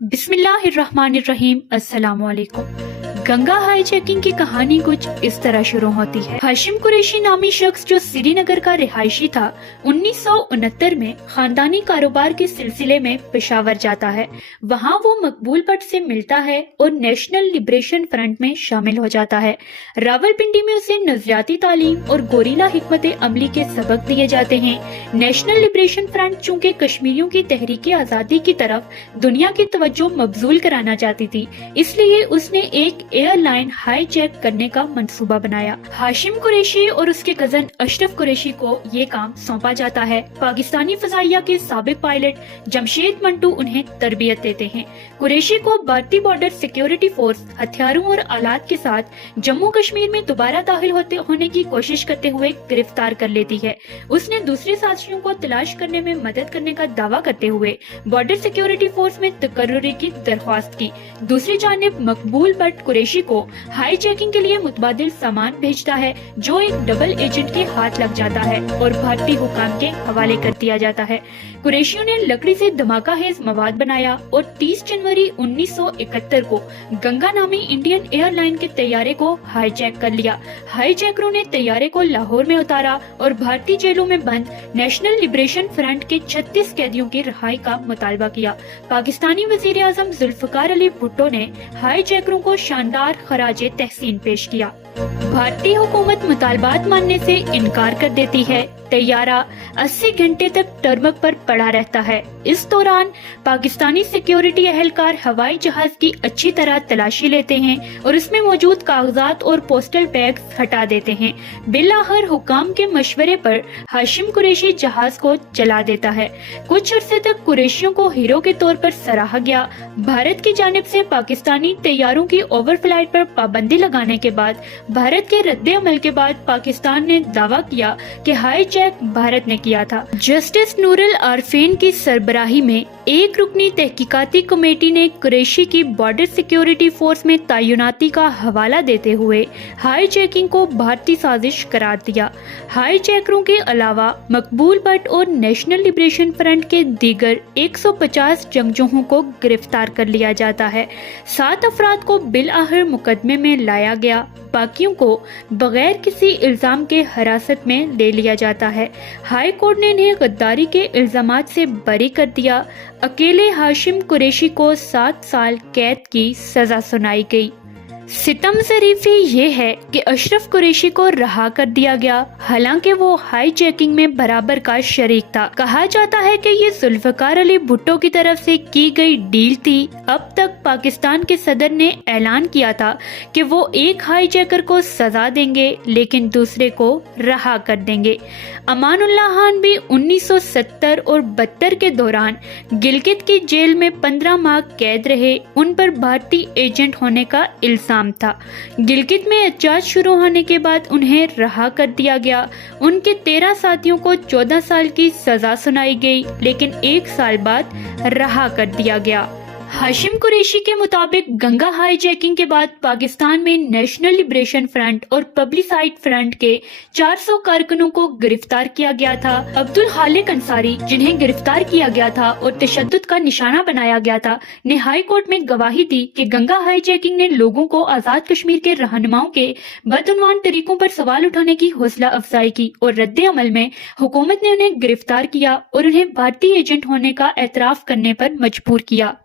बिस्मिल्लाहिर्रहमानिर्रहीम। अस्सलाम वालेकुम। गंगा हाईजैकिंग की कहानी कुछ इस तरह शुरू होती है। हाशिम कुरैशी नामी शख्स जो श्रीनगर का रिहायशी था, 1969 में खानदानी कारोबार के सिलसिले में पेशावर जाता है। वहाँ वो मकबूल भट्ट से मिलता है और नेशनल लिबरेशन फ्रंट में शामिल हो जाता है। रावलपिंडी में उसे नजरियाती तालीम और गोरिल्ला हिकमत अमली के सबक दिए जाते हैं। नेशनल लिबरेशन फ्रंट चूँकि कश्मीरियों की तहरीक आज़ादी की तरफ दुनिया की तवज्जो मबजूल कराना चाहती थी, इसलिए उसने एक एयरलाइन हाईजैक करने का मंसूबा बनाया। हाशिम कुरैशी और उसके कजन अशरफ कुरैशी को ये काम सौंपा जाता है। पाकिस्तानी फजाइया के साबिक पायलट जमशेद मंटू उन्हें तरबियत देते हैं। कुरैशी को भारतीय बॉर्डर सिक्योरिटी फोर्स हथियारों और आलात के साथ जम्मू कश्मीर में दोबारा दाखिल होने की कोशिश करते हुए गिरफ्तार कर लेती है। उसने दूसरे साथियों को तलाश करने में मदद करने का दावा करते हुए बॉर्डर सिक्योरिटी फोर्स में तकर्रुरी की दरख्वास्त की। दूसरी जानिब मकबूल भट्ट कुरैशी को हाईजैकिंग के लिए मुतबादिल सामान भेजता है, जो एक डबल एजेंट के हाथ लग जाता है और भारतीय हुकाम के हवाले कर दिया जाता है। कुरैशियों ने लकड़ी से धमाका हेज मवाद बनाया और 30 जनवरी 1971 को गंगा नामी इंडियन एयरलाइन के तैयारे को हाईजैक कर लिया। हाईजैकरों ने तैयारे को लाहौर में उतारा और भारतीय जेलों में बंद नेशनल लिबरेशन फ्रंट के 36 कैदियों की रिहाई का मुतालबा किया। पाकिस्तानी वजीर आजम जुल्फकार अली भुट्टो ने हाईजैकरों को शानदार खराजे तहसीन पेश किया। भारतीय हुकूमत मुतालबात मानने से इनकार कर देती है। तैयारा 80 घंटे तक टर्मक पर पड़ा रहता है। इस दौरान पाकिस्तानी सिक्योरिटी एहलकार हवाई जहाज की अच्छी तरह तलाशी लेते हैं और इसमें मौजूद कागजात और पोस्टल बैग्स हटा देते हैं। बिलाखिर हुकाम के मशवरे पर हाशिम कुरैशी जहाज को जला देता है। कुछ अरसे तक कुरैशियों को हीरो के तौर पर सराहा गया। भारत की जानिब से पाकिस्तानी तैयारों की ओवरफ्लाइट पर पाबंदी लगाने के बाद भारत के रद्दे अमल के बाद पाकिस्तान ने दावा किया कि हाईजैक भारत ने किया था। जस्टिस नूरुल आरफीन की सरबराही में एक रुकनी तहकीकाती कमेटी ने कुरैशी की बॉर्डर सिक्योरिटी फोर्स में तैनाती का हवाला देते हुए हाईजैकिंग को भारतीय साजिश करार दिया। हाईजैकरों के अलावा मकबूल भट्ट और नेशनल लिबरेशन फ्रंट के दीगर 150 जंगजूओं को गिरफ्तार कर लिया जाता है। 7 अफराद को बिल-आखिर मुकदमे में लाया गया, बाकियों को बगैर किसी इल्जाम के हिरासत में ले लिया जाता है। हाई कोर्ट ने इन्हें गद्दारी के इल्जामात से बरी कर दिया। अकेले हाशिम कुरैशी को 7 साल कैद की सजा सुनाई गई। सितम ज़रीफ़ी ये है कि अशरफ कुरैशी को रहा कर दिया गया, हालांकि वो हाईजैकिंग में बराबर का शरीक था। कहा जाता है कि ये जुल्फकार अली भुट्टो की तरफ से की गई डील थी। अब तक पाकिस्तान के सदर ने ऐलान किया था कि वो एक हाईजैकर को सजा देंगे लेकिन दूसरे को रहा कर देंगे। अमानुल्लाह खान भी 1970 और 72 के दौरान गिलगित की जेल में 15 माह कैद रहे। उन पर भारतीय एजेंट होने का इल्जाम था। गिलगित में एहतजाज शुरू होने के बाद उन्हें रहा कर दिया गया। उनके 13 साथियों को 14 साल की सजा सुनाई गई, लेकिन 1 साल बाद रहा कर दिया गया। हाशिम कुरैशी के मुताबिक गंगा हाईजैकिंग के बाद पाकिस्तान में नेशनल लिबरेशन फ्रंट और पब्लिसाइड फ्रंट के 400 कारकुनों को गिरफ्तार किया गया था। अब्दुल खालिक अंसारी, जिन्हें गिरफ्तार किया गया था और तशद्दुद का निशाना बनाया गया था, ने हाई कोर्ट में गवाही दी कि गंगा हाईजैकिंग ने लोगों को आजाद कश्मीर के रहनुमाओं के बदउनवान तरीकों पर सवाल उठाने की हौसला अफजाई की और रद्दे अमल में हुकूमत ने उन्हें गिरफ्तार किया और उन्हें भारतीय एजेंट होने का एतराफ करने पर मजबूर किया।